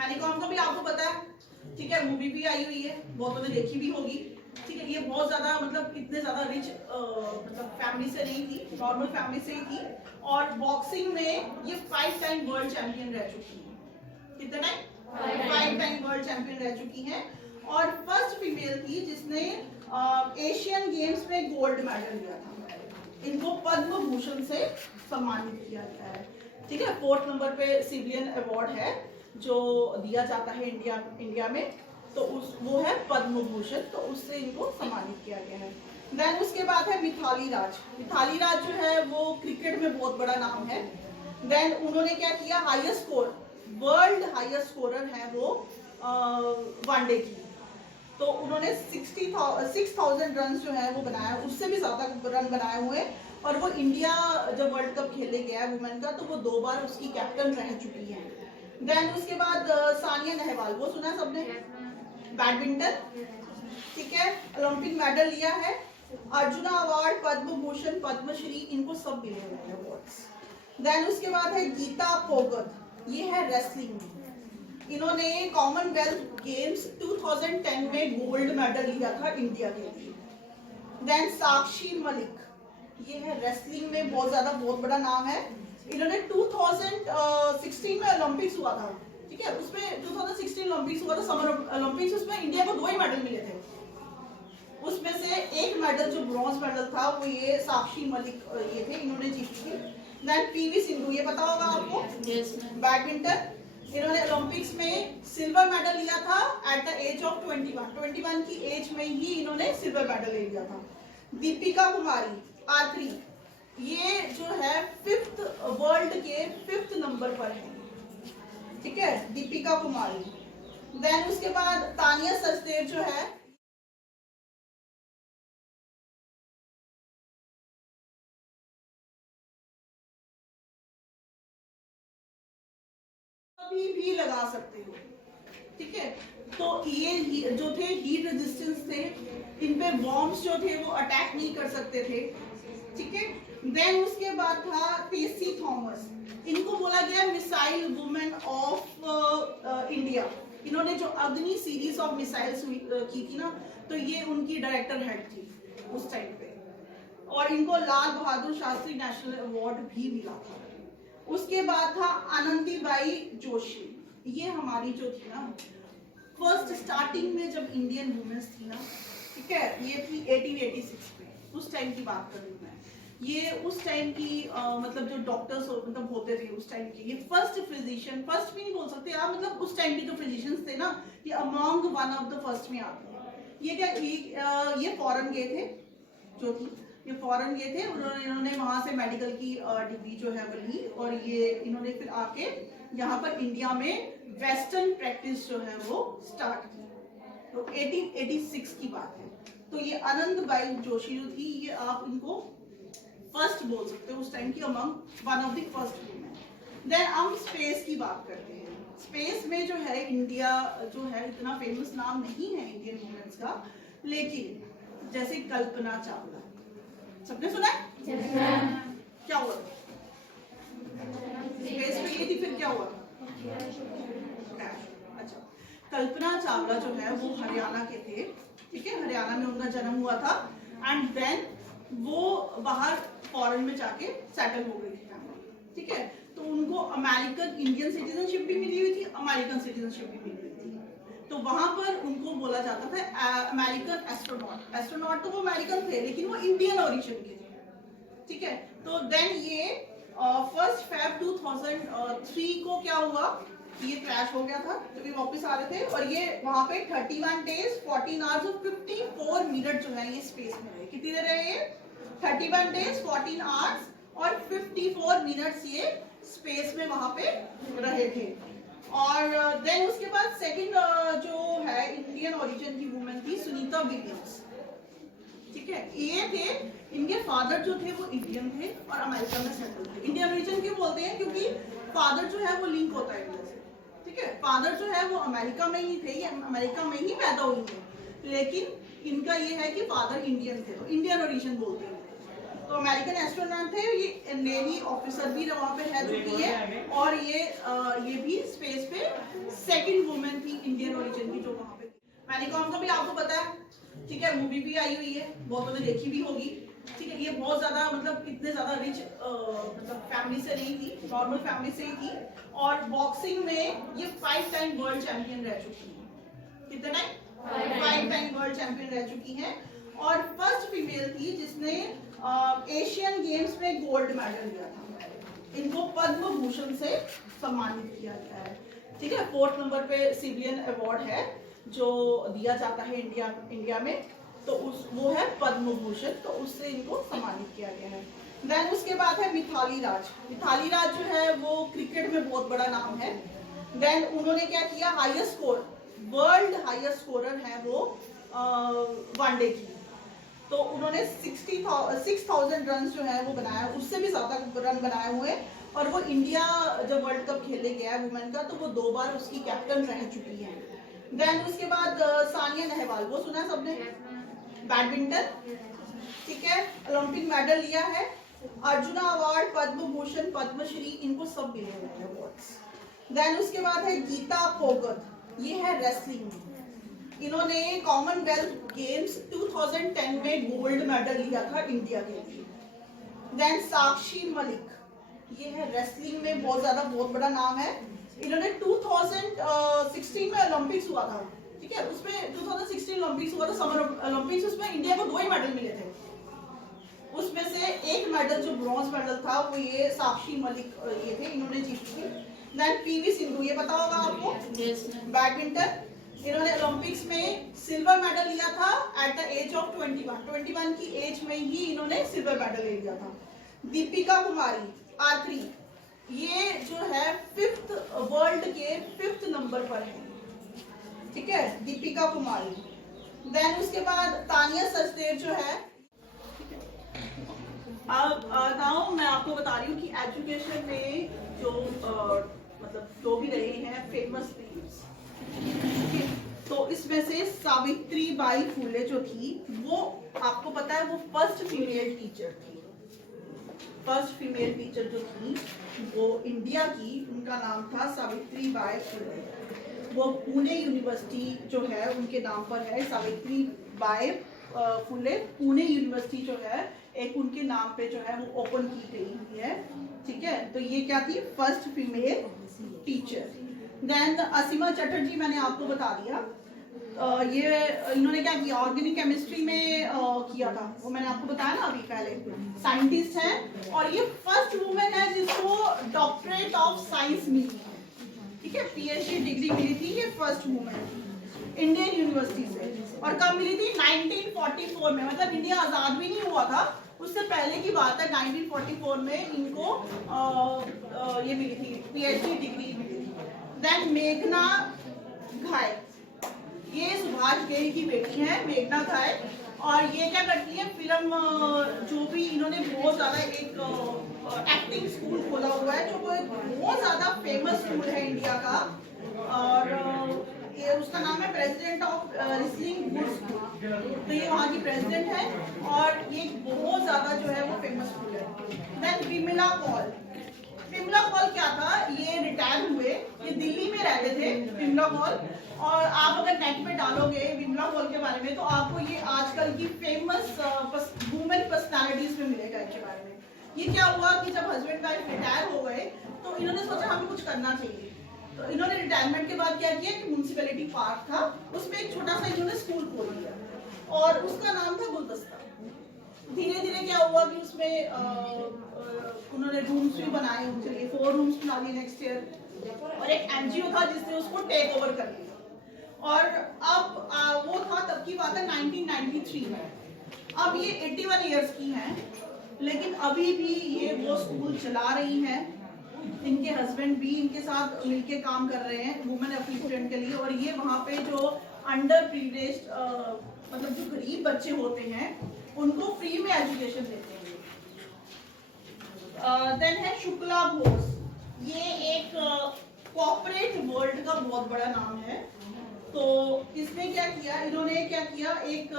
मैरीकॉम का भी आपको पता है, ठीक है, मूवी भी आई हुई है, बहुतों ने देखी भी होगी, ठीक है। ये बहुत ज्यादा मतलब इतने ज्यादा रिच मतलब फैमिली से नहीं थी, नॉर्मल फैमिली से ही थी, और बॉक्सिंग में ये 5 टाइम वर्ल्ड चैंपियन रह चुकी है। कितने टाइम? 5 टाइम वर्ल्ड चैंपियन रह चुकी हैं, और फर्स्ट फीमेल थी जिसने एशियन गेम्स में गोल्ड मेडल लिया था। इनको पद्म भूषण से सम्मानित किया गया है, ठीक है। 4th नंबर पे सिविलियन अवार्ड है जो दिया जाता है इंडिया में, तो वो है पद्म भूषण, तो उससे इनको सम्मानित किया गया है। देन उसके बाद है मिथाली राज। मिथाली राज जो है वो क्रिकेट में बहुत बड़ा नाम है। देन उन्होंने क्या किया, highest score, world highest scorer है वो वनडे की, तो उन्होंने 6,000 रन जो है वो बनाया, उससे भी ज्यादा रन बनाए हुए, और वो इंडिया जब वर्ल्ड कप खेले गया वुमेन का तो वो 2 बार उसकी कैप्टन रह चुकी है। देन उसके बाद सानिया नेहवाल, वो सुना सबने, बैडमिंटन, ठीक है, ओलंपिक मेडल लिया है, अर्जुना अवार्ड, पद्म भूषण, पद्मश्री, इनको सब मिले हुए हैं अवार्ड्स। देन उसके बाद है गीता फोगत, ये है रेसलिंग, इन्होंने कॉमनवेल्थ गेम्स 2010 में गोल्ड मेडल लिया था इंडिया के लिए। देन साक्षी मलिक, ये है रेसलिंग में बहुत बड़ा नाम है, इन्होंने 2016 में ओलंपिक्स हुआ था, ठीक है, उसमें 2016 ओलंपिक्स हुआ था, समर ओलंपिक्स, उसमें इंडिया को 2 ही मेडल मिले थे, उसमें से एक मेडल जो ब्रॉन्ज मेडल था वो ये साक्षी मलिक ये थे, इन्होंने जीती थी। देन पीवी सिंधु, ये पता होगा आपको, बैडमिंटन, इन्होंने ओलंपिक्स में सिल्वर मेडल लिया था एट द एज ऑफ 21 की एज में ही इन्होंने सिल्वर मेडल ले लिया था। दीपिका कुमारी, आर्चरी, ये जो है 5th वर्ल्ड के 5th नंबर पर है, ठीक है, दीपिका कुमारी। देन उसके बाद तानिया सचदेव जो है, अभी भी लगा सकते हो, ठीक है। तो ये जो थे हीट रेजिस्टेंस थे, इन पे बॉम्ब्स जो थे वो अटैक नहीं कर सकते थे, ठीक है। देन उसके बाद था टेसी थॉमस, इनको बोला गया मिसाइल वुमेन ऑफ इंडिया, इन्होंने जो अग्नि सीरीज ऑफ मिसाइल्स की थी ना, तो ये उनकी डायरेक्टर हेड थी उस टाइम पे, और इनको लाल बहादुर शास्त्री नेशनल अवार्ड भी मिला था। उसके बाद था आनंदीबाई जोशी, ये हमारी जो थी ना फर्स्ट स्टार्टिंग में जब इंडियन वुमेन्स थी ना, ठीक है, ये थी 1886 में, उस टाइम की बात कर रही हूँ मैं, ये उस टाइम की मतलब जो डॉक्टर्स मतलब होते थे उस टाइम के, ये फर्स्ट फिजिशियन, फर्स्ट भी नहीं बोल सकते आप, मतलब उस टाइम के जो फिजिशियंस थे ना, ये among one of the first में आते हैं। ये क्या थी, ये फॉरेन गए थे, जो थी ये फॉरेन गए थे, इन्होंने वहां से मेडिकल की डिग्री जो है वो ली, और ये इन्होंने फिर आके यहाँ पर इंडिया में वेस्टर्न प्रैक्टिस जो है वो स्टार्ट की, तो 1886 की बात है। तो ये आनंदबाई जोशी जो थी, ये आप इनको फर्स्ट बोल सकते हो उस टाइम की, among one of the first women. Then हम स्पेस की बात करते हैं। स्पेस में जो है इंडिया जो है इतना फेमस नाम नहीं है इंडियन वुमेन्स का, लेकिन जैसे कल्पना चावला, सबने सुना है? क्या हुआ स्पेस में गई थी, फिर क्या हुआ? अच्छा, कल्पना चावला जो है वो हरियाणा के थे, ठीक है, हरियाणा में उनका जन्म हुआ था, एंड देन वो बाहर फॉरेन में जाके सेटल हो गई थी, ठीक है। तो उनको अमेरिकन इंडियन सिटीजनशिप भी मिली हुई थी, अमेरिकन सिटीजनशिप भी मिली हुई थी, तो वहां पर उनको बोला जाता था अमेरिकन एस्ट्रोनॉट। एस्ट्रोनॉट तो वो अमेरिकन थे, लेकिन वो इंडियन ओरिजिन के थे, ठीक है। तो देन ये 1 Feb 2003 को क्या हुआ, ये क्रैश हो गया था जब ये वापस आ रहे थे, और ये वहां पे 31 days 14 hours और 54 मिनट जो है ये स्पेस में रहे। कितनी देर रहे ये? 31 days 14 hours और 54 मिनट्स ये स्पेस में वहां पे रहे थे। और देन उसके बाद सेकंड जो है इंडियन ओरिजिन की वुमेन थी सुनीता विलियम्स, ठीक है। ये थे, इनके फादर जो थे वो इंडियन थे और अमेरिका में सेटल थे। इंडियन ओरिजिन क्यों बोलते हैं? क्योंकि फादर जो है वो लिंक होता है इंडिया से, ठीक है। फादर जो है वो अमेरिका में ही थे, ये अमेरिका में ही पैदा हुई है, लेकिन इनका ये है कि फादर इंडियन थे, तो इंडियन ओरिजिन बोलते हैं। तो अमेरिकन एस्ट्रोनॉट थे, ये नेवी ऑफिसर भी वहाँ पे रह चुकी है, और ये भी स्पेस पे सेकंड वुमेन थी इंडियन ओरिजिन की जो वहाँ पे। मैरी कॉम का भी आपको पता है, ठीक है, मूवी भी आई हुई है, बहुतों ने देखी भी होगी, ठीक है। ये बहुत ज्यादा मतलब इतने ज्यादा रिच मतलब फैमिली से नहीं थी, नॉर्मल फैमिली से ही थी, और बॉक्सिंग में ये 5 टाइम वर्ल्ड चैंपियन रह चुकी है। कितने टाइम? 5 टाइम वर्ल्ड चैंपियन रह चुकी हैं, और फर्स्ट फीमेल थी जिसने एशियन गेम्स में गोल्ड मेडल लिया था। इनको पद्म भूषण से सम्मानित किया गया है, ठीक है। 4th नंबर पे सिविलियन अवार्ड है जो दिया जाता है इंडिया में, तो वो है पद्म भूषण, तो उससे इनको सम्मानित किया गया है। देन उसके बाद है मिथाली राज। मिथाली राज जो है वो क्रिकेट में बहुत बड़ा नाम है। देन उन्होंने क्या किया, highest score, world highest scorer है वो वनडे की, तो उन्होंने 6,000 रन जो है वो बनाया, उससे भी ज्यादा रन बनाए हुए, और वो इंडिया जब वर्ल्ड कप खेलने गया है वुमेन का, तो वो 2 बार उसकी कैप्टन रह चुकी है। देन उसके बाद सानिया नेहवाल, वो सुना सबने, बैडमिंटन, ठीक है, ओलंपिक मेडल लिया है, अर्जुना अवार्ड, पद्म भूषण, पद्मश्री, इनको सब मिले हुए हैं अवार्ड्स। देन उसके बाद है गीता फोगत, ये है रेसलिंग, इन्होंने कॉमनवेल्थ गेम्स 2010 में गोल्ड मेडल लिया था इंडिया के लिए। देन साक्षी मलिक, ये है रेसलिंग में बहुत बड़ा नाम है, इन्होंने 2016 में ओलंपिक्स हुआ था, ठीक है, उसमें 2016 ओलंपिक्स हुआ था, समर ओलंपिक्स, उसमें इंडिया को 2 ही मेडल मिले थे, उसमें से एक मेडल जो ब्रॉन्ज मेडल था वो ये साक्षी मलिक ये थे, इन्होंने जीती थी। देन पीवी सिंधु, ये पता होगा आपको, बैडमिंटन, इन्होंने ओलंपिक्स में सिल्वर मेडल लिया था एट द एज ऑफ 21 की एज में ही इन्होंने सिल्वर मेडल ले लिया था। दीपिका कुमारी, आर्चरी, ये जो है 5th वर्ल्ड के 5th नंबर पर है, ठीक है, दीपिका कुमारी। देन उसके बाद तानिया सचदेव जो है, अब नाउ मैं आपको बता रही हूँ कि एजुकेशन में जो मतलब जो भी रहे हैं फेमस लीडर्स, तो इसमें से सावित्री बाई फुले जो थी, वो आपको पता है वो फर्स्ट फीमेल टीचर थी। फर्स्ट फीमेल टीचर जो थी वो इंडिया की, उनका नाम था सावित्री बाई फुले, वो पुणे यूनिवर्सिटी जो है उनके नाम पर है, सावित्री बाई फुले पुणे यूनिवर्सिटी जो है एक उनके नाम पे जो है वो ओपन की गई हुई है, ठीक है। तो ये क्या थी, फर्स्ट फीमेल टीचर। देन असीमा चटर्जी, मैंने आपको बता दिया, ये इन्होंने क्या किया, ऑर्गेनिक केमिस्ट्री में किया था, वो मैंने आपको बताया ना अभी पहले, साइंटिस्ट है, और ये फर्स्ट वुमेन है जिसको डॉक्टरेट ऑफ साइंस मिली है, ठीक है, PhD डिग्री मिली थी, ये फर्स्ट वुमेन इंडियन यूनिवर्सिटी से, और कब मिली थी, 1944 में, मतलब इंडिया आजाद भी नहीं हुआ था, उससे पहले की बात है, 1944 में इनको ये मिली थी, PhD डिग्री मिली थी। देन मेघना घाय, ये सुभाष घई की बेटी है मेघना घाय, और ये क्या करती है, फिल्म जो भी इन्होंने बहुत ज्यादा एक एक्टिंग स्कूल खोला हुआ है, जो बहुत ज्यादा फेमस स्कूल है इंडिया का, और ये उसका नाम है प्रेसिडेंट ऑफ रिसलिंग गुड स्कूल, तो ये वहाँ की प्रेसिडेंट है, और ये बहुत ज्यादा जो है वो फेमस स्कूल है। Then Vimla Paul, Vimla Paul क्या था, ये रिटायर हुए, ये दिल्ली में रहते थे विमला पॉल, और आप अगर नेट पे डालोगे विमला पॉल के बारे में तो आपको ये आजकल की फेमस वुमेन पर्सनालिटीज में मिलेगा इनके बारे में। ये क्या हुआ कि जब हस्बैंड वाइफ रिटायर हो गए तो इन्होंने सोचा हमें कुछ करना चाहिए, तो इन्होंने रिटायरमेंट के बाद क्या किया कि म्यूनिसिपैलिटी पार्क था, उसमें एक छोटा सा इन्होंने स्कूल खोल दिया, और उसका नाम था गुलदस्ता। धीरे धीरे क्या हुआ कि उसमें उन्होंने रूम्स भी बनाए उनके लिए, 4 रूम्स बना लिए नेक्स्ट ईयर, और एक NGO था जिसने उसको टेक ओवर कर लिया, और अब वो था तब की बात है 1993 में, अब ये 81 इयर्स की हैं, लेकिन अभी भी ये वो स्कूल चला रही हैं, इनके हस्बैंड भी इनके साथ मिलके काम कर रहे हैं वुमेन असिस्टेंट के लिए, और ये वहाँ पे जो अंडर प्रिविलेज्ड मतलब जो गरीब बच्चे होते हैं उनको फ्री में एजुकेशन देते हैं। देन है शुक्ला घोष, ये एक कॉर्पोरेट वर्ल्ड का बहुत बड़ा नाम है, तो इसने क्या किया, इन्होंने क्या किया, एक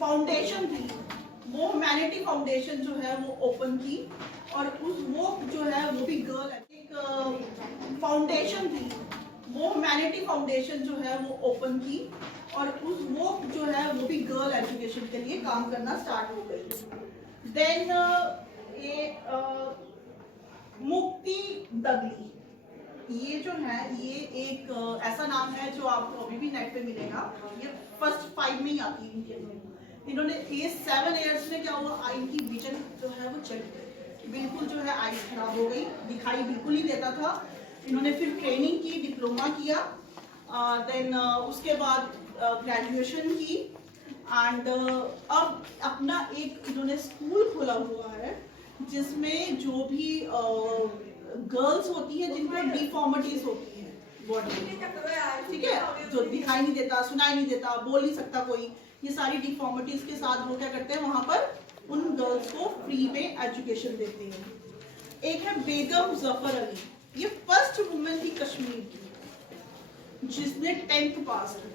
फाउंडेशन थी वो ह्यूमैनिटी फाउंडेशन जो है वो ओपन की, और वो जो है वो भी गर्ल एक फाउंडेशन थी, वो ह्यूमैनिटी फाउंडेशन जो है वो ओपन की, और वो जो है वो भी गर्ल एजुकेशन के लिए काम करना स्टार्ट हो गई। देन ये मुक्ति दगली, ये जो है ये एक ऐसा नाम है जो आपको अभी भी नेट पे मिलेगा, ये फर्स्ट 5 में ही आती है इनके। इन्होंने ये 7 इयर्स में क्या हुआ, आई की विजन जो है वो चली गई, बिल्कुल जो है आई खराब हो गई, दिखाई बिल्कुल नहीं देता था। इन्होंने फिर ट्रेनिंग की, डिप्लोमा किया, देन उसके बाद ग्रेजुएशन की, एंड अब अपना एक इन्होंने स्कूल खोला हुआ है जिसमें जो भी गर्ल्स होती है जिनको डिफॉर्मिटीज होती है बॉडी, ठीक है, जो दिखाई नहीं देता, सुनाई नहीं देता, बोल नहीं सकता कोई, ये सारी डिफॉर्मिटीज के साथ वो क्या करते हैं, वहां पर उन गर्ल्स को फ्री में एजुकेशन देते हैं। एक है बेगम जफर अली, ये फर्स्ट वुमेन थी कश्मीर की जिसने 10th पास की।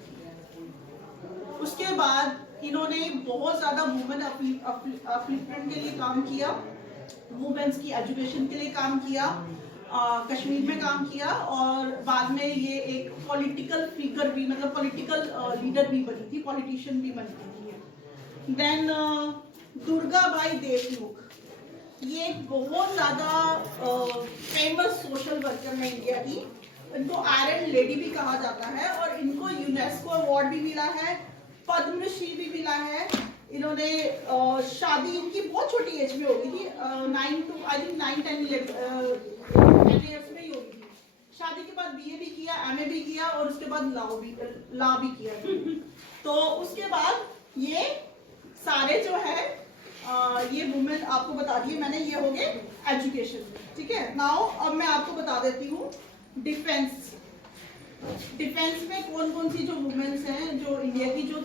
उसके बाद इन्होंने बहुत ज्यादा वुमेन अपलिफ्टमेंट के लिए काम किया, वुमेन्स की एजुकेशन के लिए काम किया, कश्मीर में काम किया, और बाद में ये एक पॉलिटिकल फिगर भी, मतलब पॉलिटिकल लीडर भी बनी थी, पॉलिटिशियन भी बन गई है। देन दुर्गाबाई देशमुख, ये एक बहुत ज्यादा फेमस सोशल वर्कर है इंडिया की, इनको आयरन लेडी भी कहा जाता है, और इनको यूनेस्को अवार्ड भी मिला है, पद्मश्री भी मिला है। इन्होंने शादी इनकी बहुत छोटी एज में हो गई थी, 9-10 इयर्स में ही हो गई थी। शादी के बाद बीए भी किया, एमए भी किया, और उसके बाद लॉ भी किया। तो उसके बाद ये सारे जो है ये वुमेन आपको बता दिए मैंने, ये हो गए एजुकेशन, ठीक है। नाउ अब मैं आपको बता देती हूँ डिफेंस। डिफेंस में कौन कौन सी जो वुमेन्स हैं जो इंडिया की जो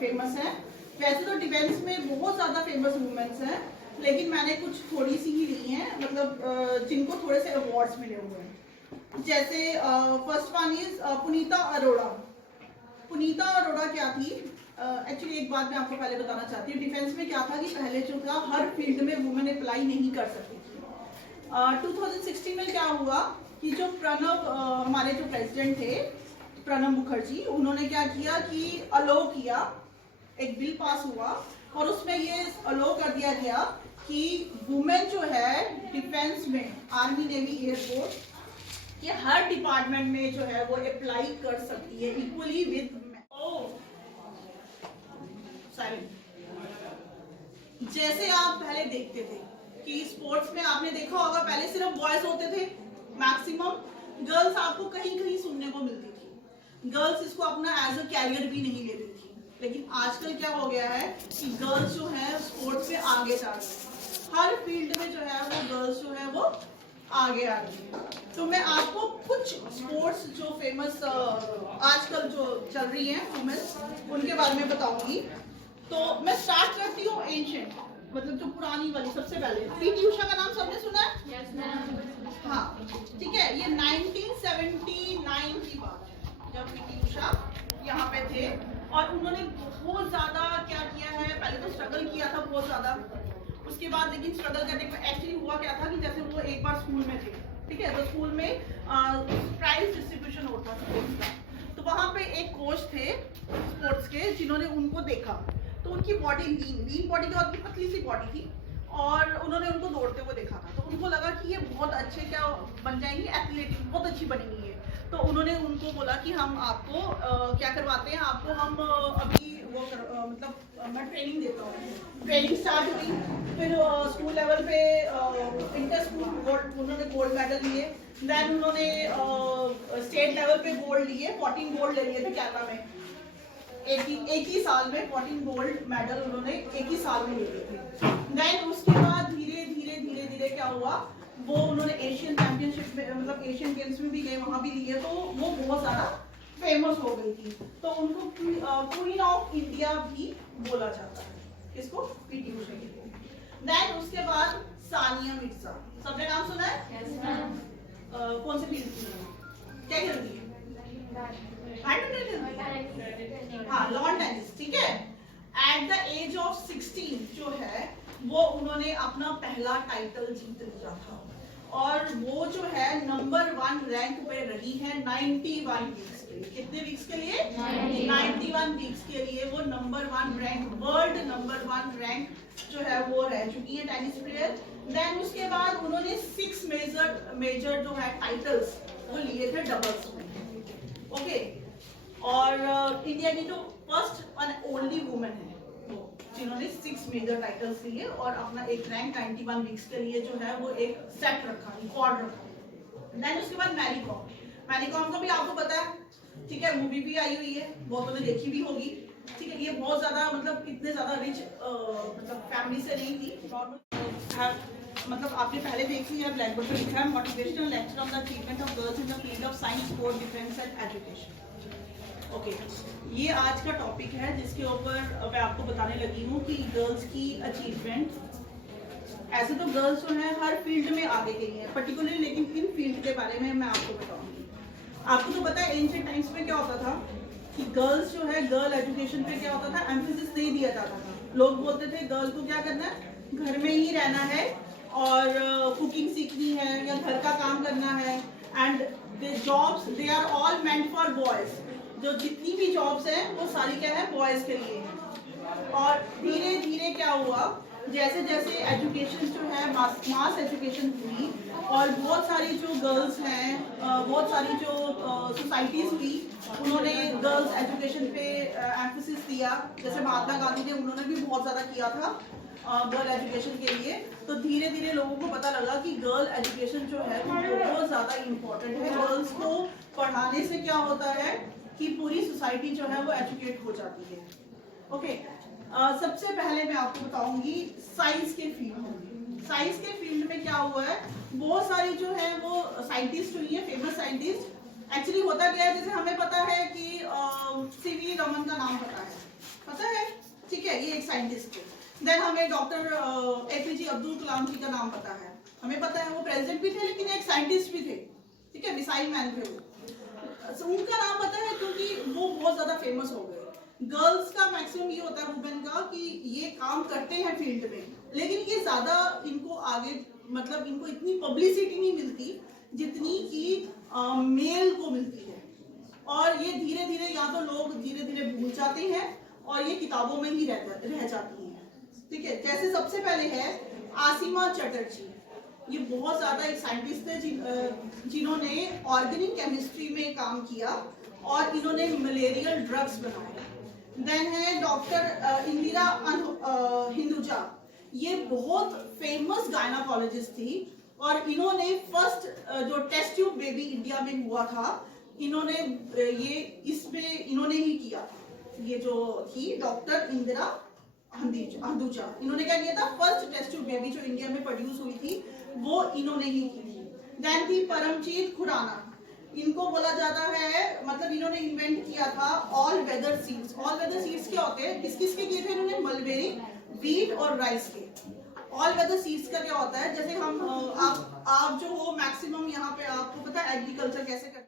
फेमस हैं। वैसे तो डिफेंस में बहुत ज्यादा फेमस वुमेन्स हैं, लेकिन मैंने कुछ थोड़ी सी ही ली हैं, मतलब जिनको थोड़े से अवार्ड्स मिले हुए हैं। जैसे फर्स्ट वन इज पुनीता अरोड़ा। पुनीता अरोड़ा क्या थी, एक्चुअली एक बात मैं आपको पहले बताना चाहती हूँ, डिफेंस में क्या था कि पहले जो था हर फील्ड में वुमेन अप्लाई नहीं कर सकती थी। 2016 में क्या हुआ कि जो प्रणब हमारे जो प्रेसिडेंट थे प्रणब मुखर्जी, उन्होंने क्या किया कि अलो किया, एक बिल पास हुआ, और उसमें ये अलो कर दिया गया कि वुमेन जो है डिफेंस में, आर्मी, नेवी, एयरफोर्स, ये हर डिपार्टमेंट में जो है वो अप्लाई कर सकती है इक्वली विद। जैसे आप पहले देखते थे कि स्पोर्ट्स में आपने देखा होगा पहले सिर्फ बॉयज होते थे, मैक्सिमम गर्ल्स आपको कहीं कहीं सुनने को मिलती थी। गर्ल्स इसको अपना एज अ कैरियर भी नहीं लेती थी, लेकिन आजकल क्या हो गया है कि गर्ल्स जो है स्पोर्ट्स में आगे जा रही है, हर फील्ड में जो है वो गर्ल्स जो है वो आगे आ रही है। तो मैं आपको कुछ स्पोर्ट्स जो फेमस आजकल जो चल रही हैं वुमेन्स, उनके बारे में बताऊंगी। तो मैं स्टार्ट करती हूँ एंशिएंट, मतलब जो पुरानी वाली। सबसे पहले पीटी उषा का नाम सबने सुना है? yes, हाँ, ठीक है। ये 1979 की बात है जब पीटी उषा यहाँ पे थे, और उन्होंने बहुत ज्यादा क्या किया है, पहले तो स्ट्रगल किया था बहुत ज्यादा, उसके बाद लेकिन स्ट्रगल करने में एक्चुअली हुआ क्या था कि जैसे वो एक बार स्कूल में थे, ठीक है, तो स्कूल में प्राइज डिस्ट्रीब्यूशन होता था, तो वहाँ पे एक कोच थे स्पोर्ट्स के जिन्होंने उनको देखा, तो उनकी बॉडी लीन बॉडी का, उनकी पतली सी बॉडी थी, और उन्होंने उनको दौड़ते हुए देखा था, तो उनको लगा कि ये बहुत अच्छे क्या बन जाएंगी, एथलीट बहुत अच्छी बनेंगी ये। तो उन्होंने उनको बोला कि हम आपको क्या करवाते हैं, आपको हम अभी वो मतलब मैं ट्रेनिंग देता हूँ। ट्रेनिंग स्टार्ट हुई, फिर स्कूल लेवल पे इंटर स्कूल उन्होंने गोल्ड मेडल लिए, देन उन्होंने स्टेट लेवल पे गोल्ड लिए, 14 गोल्ड ले लिए थे केरला में। एक ही साल में 14 गोल्ड मेडल उन्होंने एक ही साल में ले लिए थे। देन उसके बाद धीरे धीरे क्या हुआ, वो उन्होंने एशियन चैंपियनशिप में, मतलब एशियन गेम्स में भी गए, वहां भी लिए, तो वो बहुत ज्यादा फेमस हो गई थी, तो उनको क्वीन ऑफ इंडिया भी बोला जाता है, इसको पीटी उषा को। देन उसके बाद सानिया मिर्जा, सबने नाम सुना है? yes, कौन से फील्ड की क्या खेलती है? हाँ, लॉन टेनिस, ठीक है। एट द एज ऑफ 16 जो है वो उन्होंने अपना पहला टाइटल जीत लिया था और वो जो है नंबर 1 रैंक पे रही है 91 वीक्स के लिए। कितने वीक्स के लिए? 91 वीक्स के लिए वो number 1 rank, world number 1 rank जो है वो रह चुकी है टेनिस प्लेयर। देन उसके बाद उन्होंने 6 मेजर जो है टाइटल्स वो लिए थे डबल्स में। ओके, और इंडिया की जो फर्स्ट और ओनली वुमेन है जिन्होंने 6 मेजर टाइटल्स लिए और अपना एक रैंक 91 वीक्स के लिए जो है वो एक सेट रखा, रिकॉर्ड रखा। देन उसके बाद मैरी कॉम का भी आपको पता है, ठीक है, मूवी भी आई हुई है, बहुतों ने देखी भी होगी, ठीक है। ये बहुत ज्यादा मतलब इतने ज्यादा रिच मतलब फैमिली से नहीं थी, नॉर्मल मतलब आपने पहले देख लिया ब्लैक बोर्ड पे लिखा है motivational lecture on the treatment of girls in the field of science, sport, defence and education. Okay, ये आज का टॉपिक है जिसके ऊपर मैं आपको बताने लगी हूँ कि गर्ल्स की अचीवमेंट। ऐसे तो गर्ल्स जो है हर फील्ड में आगे गई है पर्टिकुलरली, लेकिन इन फील्ड के बारे में मैं आपको बताऊंगी। आपको तो पता है एंशिएंट टाइम्स में क्या होता था कि गर्ल्स जो है, गर्ल एजुकेशन पे क्या होता था, एम्फेसिस नहीं दिया जाता था। लोग बोलते थे गर्ल को क्या करना है, घर में ही रहना है और कुकिंग सीखनी है या घर का काम करना है, and the jobs they are all meant for boys. जो जितनी भी जॉब्स हैं वो सारी क्या है, बॉयज के लिए है। और धीरे धीरे क्या हुआ, जैसे जैसे एजुकेशन जो है मास एजुकेशन हुई और बहुत सारी जो गर्ल्स हैं, बहुत सारी जो सोसाइटीज थी, उन्होंने गर्ल्स एजुकेशन पे एम्फेसिस दिया। जैसे महात्मा गांधी ने, उन्होंने भी बहुत ज़्यादा किया था गर्ल एजुकेशन के लिए। तो धीरे धीरे लोगों को पता लगा कि गर्ल एजुकेशन जो है वो बहुत ज़्यादा इम्पोर्टेंट है। गर्ल्स को पढ़ाने से क्या होता है कि पूरी सोसाइटी जो है वो एजुकेट हो जाती है। ओके, सबसे पहले मैं आपको बताऊंगी साइंस के फील्ड में। साइंस के फील्ड में क्या हुआ है, बहुत सारी जो है वो साइंटिस्ट हुई है, फेमस साइंटिस्ट। एक्चुअली होता क्या है, जैसे हमें पता है कि सीवी रमन का नाम पता है, ठीक है, ये एक साइंटिस्ट है। देन हमें डॉक्टर एपीजे अब्दुल कलाम जी का नाम पता है, हमें पता है वो प्रेसिडेंट भी थे लेकिन एक साइंटिस्ट भी थे, ठीक है, मिसाइल मैन थे वो। उनका नाम पता है क्योंकि वो बहुत ज्यादा फेमस हो गए। गर्ल्स का मैक्सिमम ये होता है वुमेन का कि ये काम करते हैं फील्ड में, लेकिन ये ज्यादा इनको आगे मतलब इनको इतनी पब्लिसिटी नहीं मिलती जितनी कि मेल को मिलती है। और ये धीरे धीरे या तो लोग धीरे धीरे भूल जाते हैं और ये किताबों में ही रह जाती हैं, ठीक है। जैसे सबसे पहले है आसिमा चटर्जी। ये बहुत ज्यादा एक साइंटिस्ट थे जिन्होंने ऑर्गेनिक केमिस्ट्री में काम किया और इन्होंने मलेरियल ड्रग्स बनाए। देन है डॉक्टर इंदिरा हिंदुजा। ये बहुत फेमस गायनाकोलॉजिस्ट थी और इन्होंने फर्स्ट जो टेस्ट ट्यूब बेबी इंडिया में हुआ था, इन्होंने इन्होंने ही किया था। ये जो थी डॉक्टर इंदिरा हिंदुजा, इन्होंने क्या किया था, फर्स्ट टेस्ट ट्यूब बेबी जो इंडिया में प्रोड्यूस हुई थी वो इन्होंने ही की थी। देन थी परमजीत खुराना। इनको बोला जाता है, मतलब इन्होंने इन्वेंट किया था all weather seeds. All weather seeds क्या होते हैं, किस किस के किए थे इन्होंने, मलबेरी, व्हीट और राइस के। ऑल वेदर सीड्स का क्या होता है, जैसे हम आप जो हो मैक्सिमम यहाँ पे आपको पता है एग्रीकल्चर कैसे करते हैं।